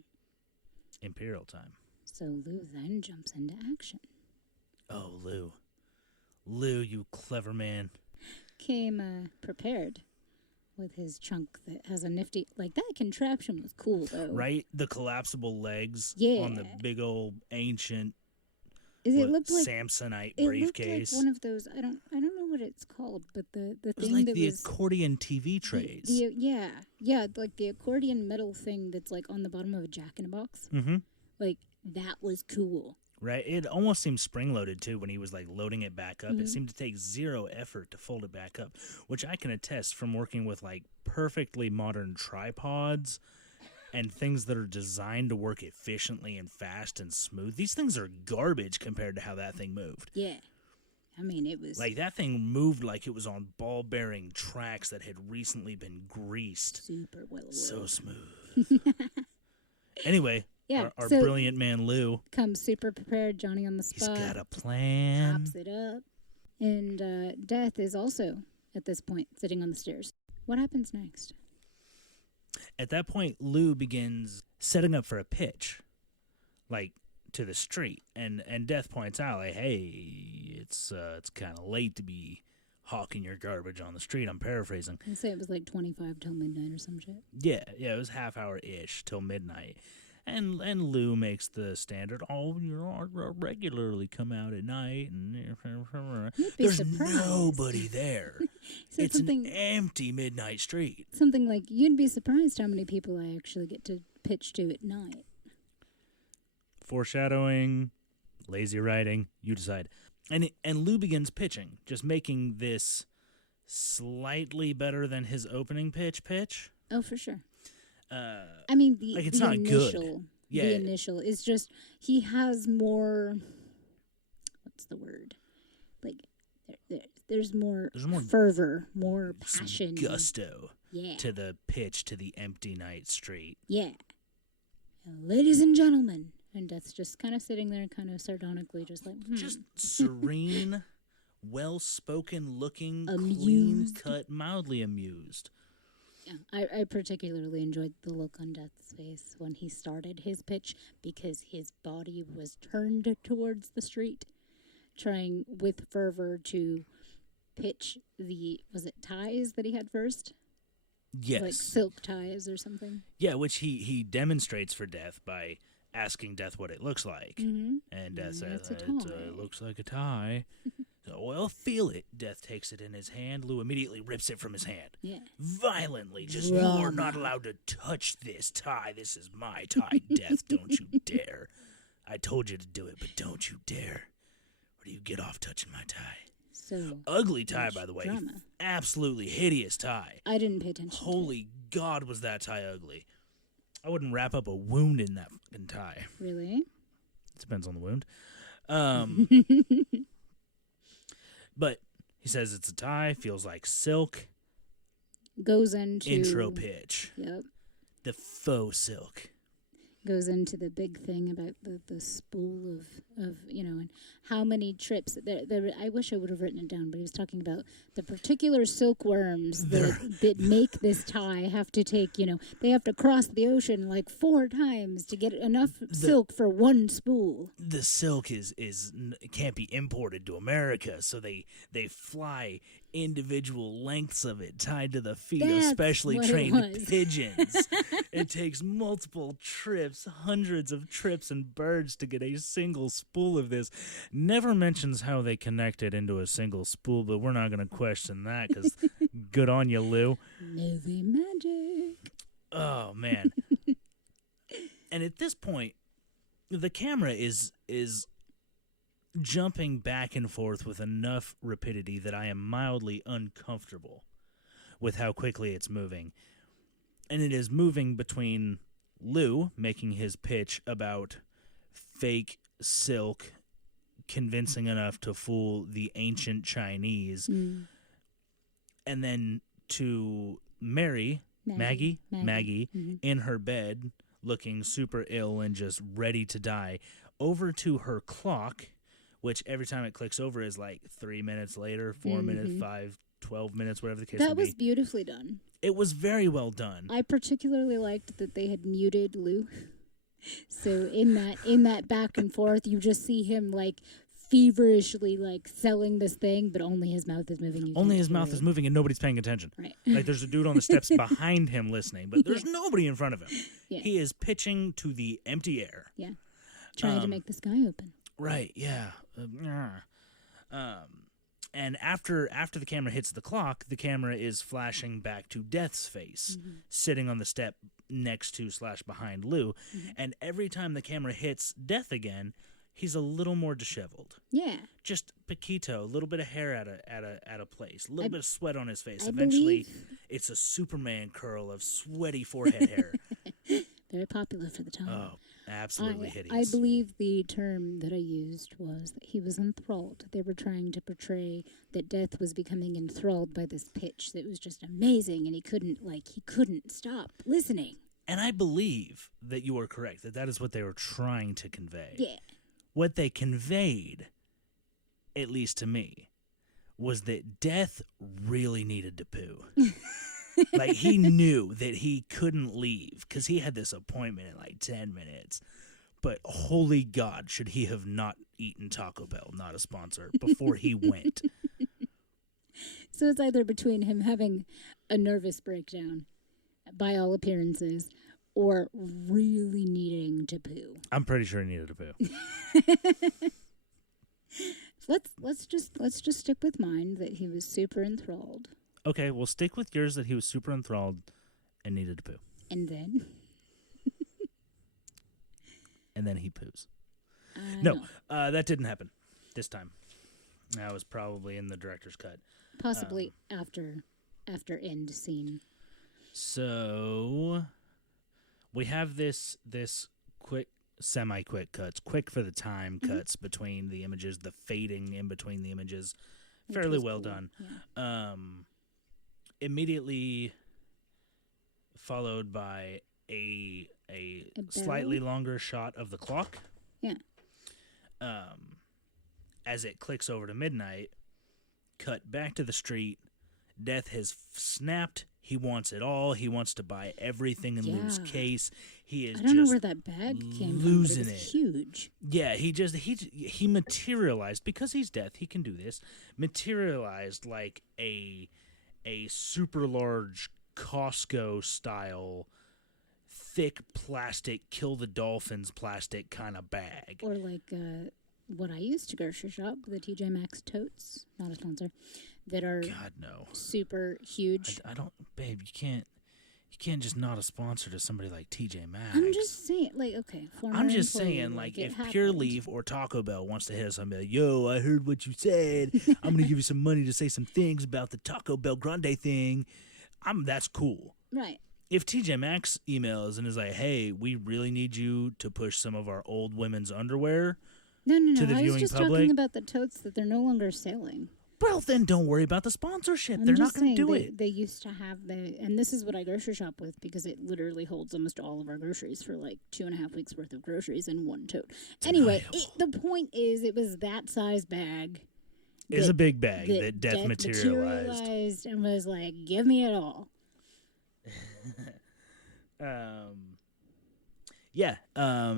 Imperial time. So Lou then jumps into action. Oh, Lou. Lou, you clever man. Came prepared with his chunk that has a nifty... Like, that contraption was cool, though. Right? The collapsible legs Yeah. on the big old ancient It looked like... Samsonite It briefcase. looked like one of those... I don't know what it's called, but the it was thing like that the was... accordion TV trays. Yeah, like the accordion metal thing that's, like, on the bottom of a Jack-in-a-Box. Mm-hmm. Like, that was cool. Right? It almost seemed spring-loaded, too, when he was, like, loading it back up. Mm-hmm. It seemed to take zero effort to fold it back up, which I can attest from working with, like, perfectly modern tripods and things that are designed to work efficiently and fast and smooth. These things are garbage compared to how that thing moved. Yeah. I mean, it was Like, that thing moved like it was on ball-bearing tracks that had recently been greased. super well So oiled. smooth. Anyway, Yeah, our so- brilliant man Lou, Comes super prepared, Johnny on the he's spot. got a plan. Pops it up. And Death is also, at this point, sitting on the stairs. What happens next? At that point, Lou begins setting up for a pitch, like, to the street. And Death points out, like, hey, it's kind of late to be hawking your garbage on the street. I'm paraphrasing. I say it was like 25 till midnight or some shit. Yeah, it was half hour-ish till midnight. And Lou makes the standard, oh, I regularly come out at night. And You'd be there's surprised. nobody there. Said It's an something, empty midnight street. something like, you'd be surprised how many people I actually get to pitch to at night. Foreshadowing, lazy writing, you decide. And Lou begins pitching, just making this slightly better than his opening pitch. Oh, for sure. Uh, I mean, the, Like, it's the not good. initial, Yeah. the initial is just, he has more, what's the word? Like, there's more fervor, more some passion. gusto Yeah. to the pitch to the empty night street. Yeah. Ladies and gentlemen. And Death's just kind of sitting there, kind of sardonically, just like, Just serene, well-spoken looking, Amused. clean-cut, mildly amused. Yeah, I particularly enjoyed the look on Death's face when he started his pitch because his body was turned towards the street, trying with fervor to pitch was it ties that he had first? Yes. Like silk ties or something. Yeah, which he demonstrates for Death by asking Death what it looks like. Mm-hmm. And Death says, It's a it tie." looks like a tie. So, well, feel it. Death takes it in his hand. Lou immediately rips it from his hand. Yeah. Violently. Just, you are not allowed to touch this tie. This is my tie, Death. Don't you dare. I told you to do it, but don't you dare. Or do you get off touching my tie? So Ugly tie, much by the way. drama. Absolutely hideous tie. I didn't pay attention. Holy God, was that tie ugly. I wouldn't wrap up a wound in that fucking tie. To it. Really? Depends on the wound. But he says it's a tie, feels like silk. Goes into Intro pitch. Yep. The faux silk. Goes into the big thing about the spool of and how many trips. I wish I would have written it down, but he was talking about the particular silkworms that make this tie have to take, they have to cross the ocean like 4 times to get enough silk for one spool. The silk can't be imported to America, so they fly individual lengths of it tied to the feet of That's specially what it trained was. pigeons. It takes multiple trips, hundreds of trips and birds to get a single spool of this. Never mentions how they connect it into a single spool, but we're not going to question that because good on you, Lou. Movie magic. Oh, man. And at this point, the camera is jumping back and forth with enough rapidity that I am mildly uncomfortable with how quickly it's moving. And it is moving between Lou making his pitch about fake silk convincing enough to fool the ancient Chinese, and then to Maggie Mm-hmm. in her bed looking super ill and just ready to die, over to her clock, which every time it clicks over is like 3 minutes later, 4 minutes, 5, 12 minutes, whatever the case may That was be. beautifully done. It was very well done. I particularly liked that they had muted Lou. So in that back and forth, you just see him like feverishly like selling this thing, but only his mouth is moving. Only his mouth is moving and nobody's paying attention. Right. Like there's a dude on the steps behind him listening, but there's nobody in front of him. Yeah. He is pitching to the empty air. Yeah. Trying to make the sky open. Right, yeah. And after the camera hits the clock, the camera is flashing back to Death's face, sitting on the step next to / behind Lou. And every time the camera hits Death again, he's a little more disheveled. Yeah. Just Paquito, a little bit of hair at a place, a little bit of sweat on his face. I Eventually, believe- it's a Superman curl of sweaty forehead hair. very popular for the time. Oh, absolutely I hideous. believe the term that I used was that he was enthralled. They were trying to portray that Death was becoming enthralled by this pitch that was just amazing, and he couldn't stop listening. And I believe that you are correct, that is what they were trying to convey. Yeah. What they conveyed, at least to me, was that Death really needed to poo. Like, he knew that he couldn't leave because he had this appointment in like 10 minutes. But holy God, should he have not eaten Taco Bell, not a sponsor, before he went. So it's either between him having a nervous breakdown, by all appearances, or really needing to poo. I'm pretty sure he needed to poo. Let's just stick with mine that he was super enthralled. Okay, we'll stick with yours that he was super enthralled and needed to poo. And then? And then he poos. No, that didn't happen this time. That was probably in the director's cut. Possibly after end scene. So we have this quick, semi-quick cuts, quick for the time cuts between the images, the fading in between the images, fairly well done. Yeah. Immediately followed by a slightly longer shot of the clock. Yeah. As it clicks over to midnight, cut back to the street. Death has snapped. He wants it all. He wants to buy everything and lose case. He is. I don't know where that bag came from, but it was huge. Yeah, he materialized because he's Death. He can do this. Materialized like a super large Costco style, thick plastic, kill the dolphins plastic kind of bag. Or like what I used to grocery shop, the TJ Maxx totes, not a sponsor, that are God no, super huge. I don't, babe. You can't just not a sponsor to somebody like TJ Maxx. I'm just saying, like, okay. I'm just saying, like, if Pure Leaf or Taco Bell wants to hit us, I'm like, yo, I heard what you said. I'm gonna give you some money to say some things about the Taco Bell Grande thing. That's cool. Right. If TJ Maxx emails and is like, hey, we really need you to push some of our old women's underwear No. to the I was viewing just public, talking about the totes that they're no longer selling. well, then don't worry about the sponsorship. I'm They're just not going to saying do it. They used to have and this is what I grocery shop with because it literally holds almost all of our groceries for like 2.5 weeks worth of groceries in one tote. Anyway, the point is, it was that size bag. It's a big bag that Death materialized and was like, give me it all.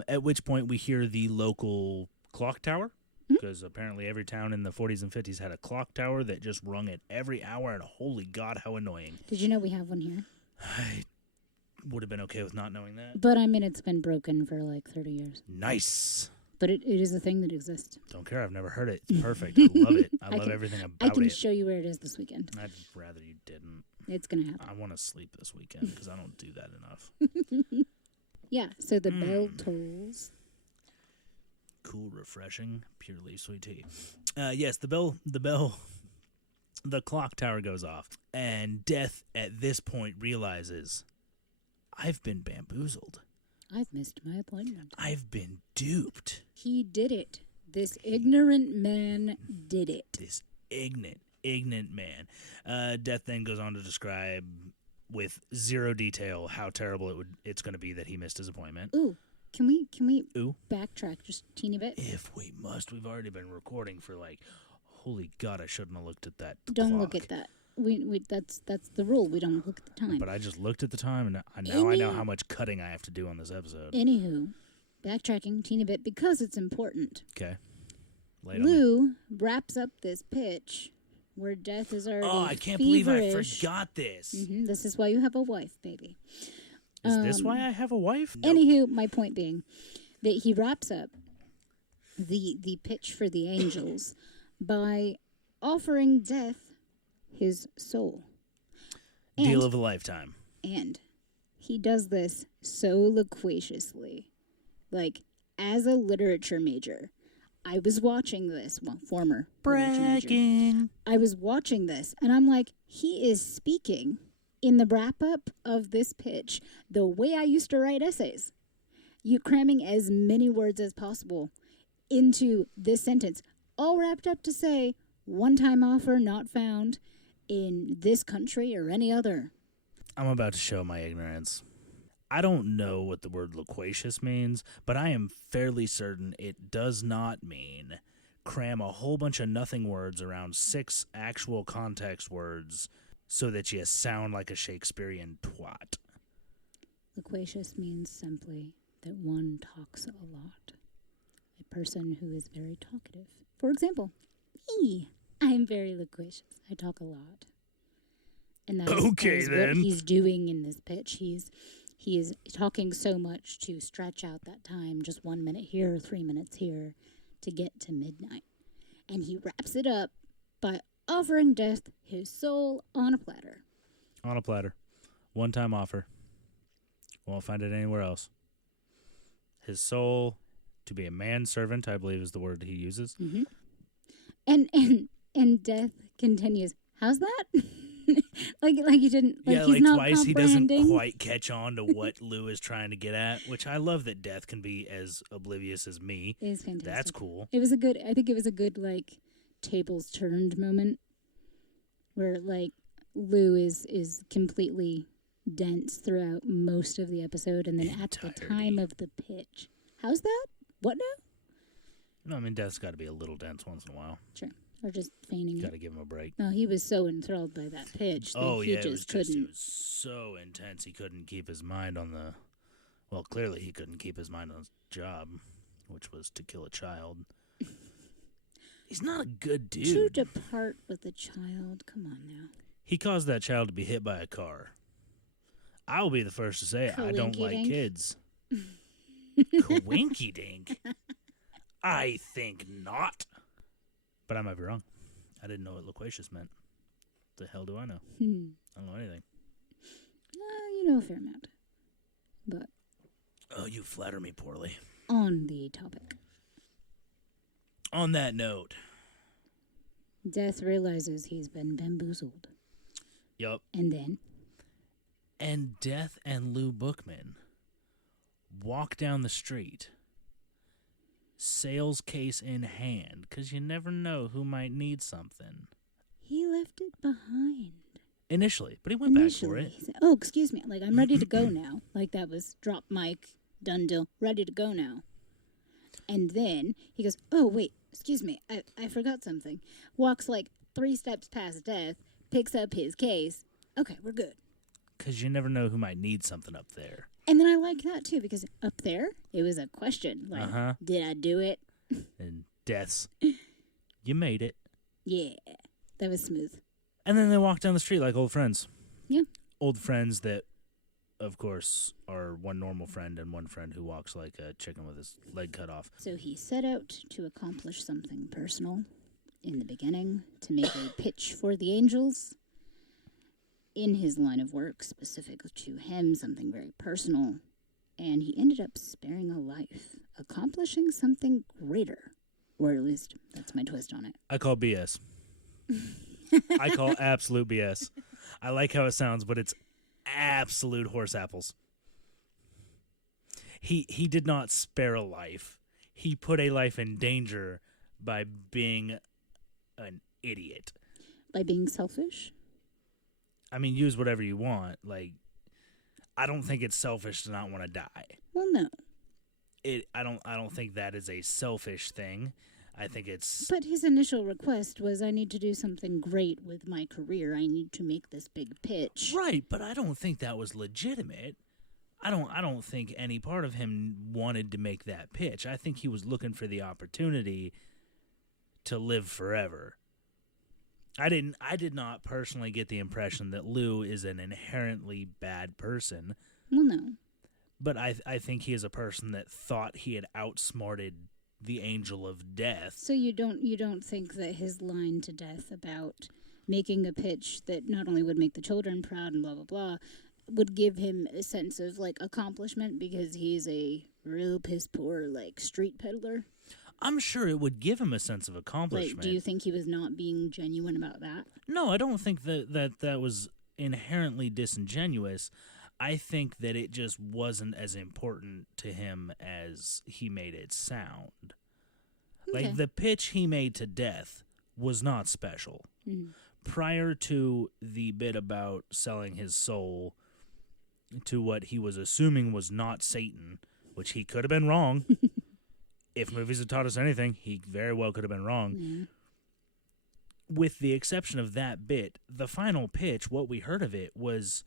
At which point we hear the local clock tower, because apparently every town in the 40s and 50s had a clock tower that just rung at every hour, and holy God, how annoying. Did you know we have one here? I would have been okay with not knowing that. But I mean, it's been broken for like 30 years. Nice. But it is a thing that exists. Don't care. I've never heard it. It's perfect. I love it. I love everything about it. I can show you where it is this weekend. I'd rather you didn't. It's going to happen. I want to sleep this weekend because I don't do that enough. Yeah, so the bell tolls. Cool, refreshing, purely sweet tea. Yes, the clock tower goes off, and Death at this point realizes, I've been bamboozled. I've missed my appointment. I've been duped. He did it. This ignorant man did it. This ignorant man. Death then goes on to describe with zero detail how terrible it's going to be that he missed his appointment. Ooh, can we Ooh. backtrack just a teeny bit? If we must. We've already been recording for like, holy God, I shouldn't have looked at that Don't clock. look at that. We that's the rule. We don't look at the time. But I just looked at the time, and I know how much cutting I have to do on this episode. Anywho, backtracking a teeny bit because it's important. Okay. Lou wraps up this pitch where Death is already I can't feverish. believe I forgot this. This is why you have a wife, baby. Is this why I have a wife? Nope. Anywho, my point being that he wraps up the pitch for the angels by offering Death his soul. Deal of a lifetime. And he does this so loquaciously. Like, as a literature major, I was watching this, former literature major. Bragging. I was watching this, and I'm like, he is speaking in the wrap up of this pitch, the way I used to write essays, you cramming as many words as possible into this sentence, all wrapped up to say, one-time offer not found in this country or any other. I'm about to show my ignorance. I don't know what the word loquacious means, but I am fairly certain it does not mean cram a whole bunch of nothing words around 6 actual context words so that you sound like a Shakespearean twat. Loquacious means simply that one talks a lot. A person who is very talkative. For example, me. I am very loquacious. I talk a lot. And that is what he's doing in this pitch. He is talking so much to stretch out that time, just 1 minute here, 3 minutes here, to get to midnight. And he wraps it up by offering Death his soul on a platter. On a platter. One-time offer. Won't find it anywhere else. His soul to be a manservant, I believe is the word he uses. Mm-hmm. And Death continues, how's that? like he didn't, like, yeah, he's like not twice he doesn't comprehending. quite catch on to what Lou is trying to get at, which I love that Death can be as oblivious as me. It is fantastic. That's cool. I think it was a good, like, tables turned moment where, like, Lou is completely dense throughout most of the episode, and then at the time of the pitch, how's that? What now? No, I mean, Death's got to be a little dense once in a while. Sure. Or just feigning Got to it. give him a break. No, he was so enthralled by that pitch that he it was just couldn't. it was so intense he couldn't keep his mind on the... Well, clearly he couldn't keep his mind on his job, which was to kill a child. He's not a good dude. To depart with a child. Come on now. He caused that child to be hit by a car. I will be the first to say I don't like Coinky-dink. kids. Winky dink? I think not. But I might be wrong. I didn't know what loquacious meant. The hell do I know? I don't know anything. You know a fair amount. But Oh, you flatter me poorly. on the topic, On that note. Death realizes he's been bamboozled. Yup. And then And Death and Lou Bookman walk down the street, sales case in hand, because you never know who might need something. he left it behind. Initially, but he went back for it. He said, oh, excuse me. Like, I'm ready to go now. Like, that was drop mic, done deal, ready to go now. And then he goes, oh, wait, excuse me. I forgot something. Walks like 3 steps past Death, picks up his case. Okay, we're good. Because you never know who might need something up there. And then I like that, too, because up there, it was a question. Like, did I do it? And Death's, you made it. Yeah. That was smooth. And then they walk down the street like old friends. Yeah. Old friends that, of course, are one normal friend and one friend who walks like a chicken with his leg cut off. So he set out to accomplish something personal in the beginning, to make a pitch for the Angels. In his line of work, specific to him, something very personal. And he ended up sparing a life, accomplishing something greater. Or at least, that's my twist on it. I call BS. I call absolute BS. I like how it sounds, but it's absolute horse apples. He did not spare a life. He put a life in danger by being an idiot. By being selfish? I mean, use whatever you want. Like, I don't think it's selfish to not want to die. Well, no. I don't think that is a selfish thing. I think it's... But his initial request was, I need to do something great with my career. I need to make this big pitch. Right, but I don't think that was legitimate. I don't think any part of him wanted to make that pitch. I think he was looking for the opportunity to live forever. I did not personally get the impression that Lou is an inherently bad person. Well, no. But I think he is a person that thought he had outsmarted the Angel of Death. So you don't think that his line to Death about making a pitch that not only would make the children proud and blah blah blah would give him a sense of like accomplishment because he's a real piss poor like street peddler? I'm sure it would give him a sense of accomplishment. Like, do you think he was not being genuine about that? No, I don't think that was inherently disingenuous. I think that it just wasn't as important to him as he made it sound. Okay. Like, the pitch he made to Death was not special. Mhm. Prior to the bit about selling his soul to what he was assuming was not Satan, which he could have been wrong. If movies had taught us anything, he very well could have been wrong. Yeah. With the exception of that bit, the final pitch, what we heard of it was,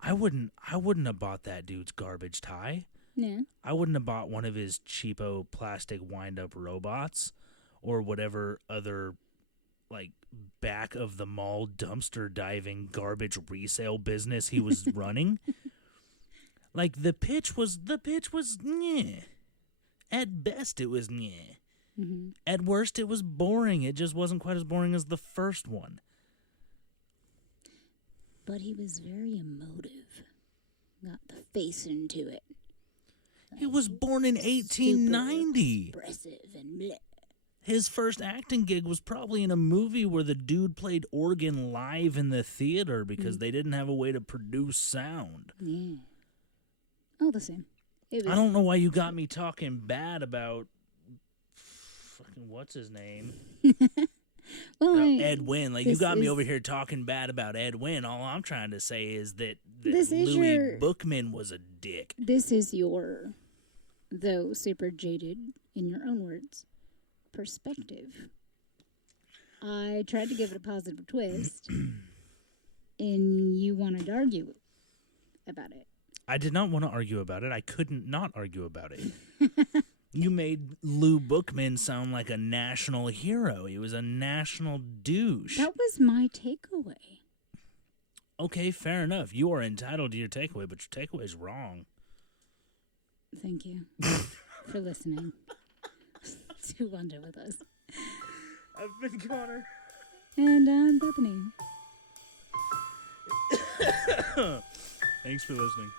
I wouldn't have bought that dude's garbage tie. Yeah. I wouldn't have bought one of his cheapo plastic wind-up robots or whatever other, like, back of the mall dumpster diving garbage resale business he was running. Like, the pitch was nyeh. At best, it was nyeh. Mm-hmm. At worst, it was boring. It just wasn't quite as boring as the first one. But he was very emotive. Got the face into it. He was born in 1890. Super expressive and bleh. His first acting gig was probably in a movie where the dude played organ live in the theater because they didn't have a way to produce sound. Yeah. All the same. It was, I don't know why you got me talking bad about fucking what's his name? well, About Ed Wynn. Like, you this got me is- over here talking bad about Ed Wynn. All I'm trying to say is that This is Louis your- Bookman was a dick. This is your, though super jaded, in your own words, perspective. I tried to give it a positive twist, and you wanted to argue about it. I did not want to argue about it. I couldn't not argue about it. You made Lou Bookman sound like a national hero. He was a national douche. That was my takeaway. Okay, fair enough. You are entitled to your takeaway, but your takeaway's wrong. Thank you for listening to Wonder with us. I've been Connor. And I'm Bethany. Thanks for listening.